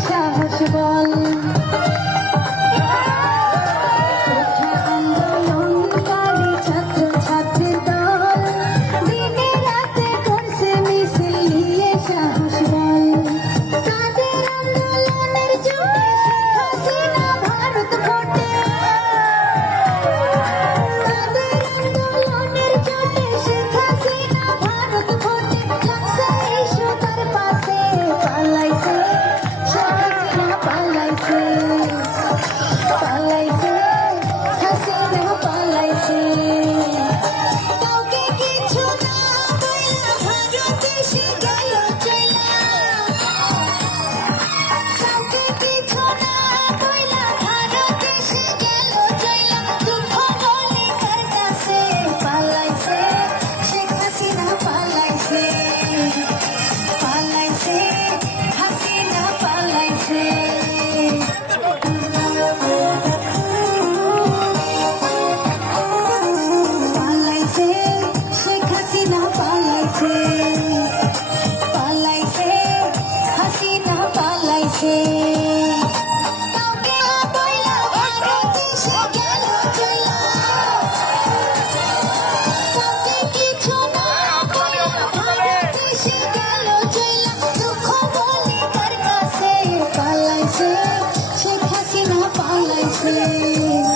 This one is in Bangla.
আকাশ বল। see.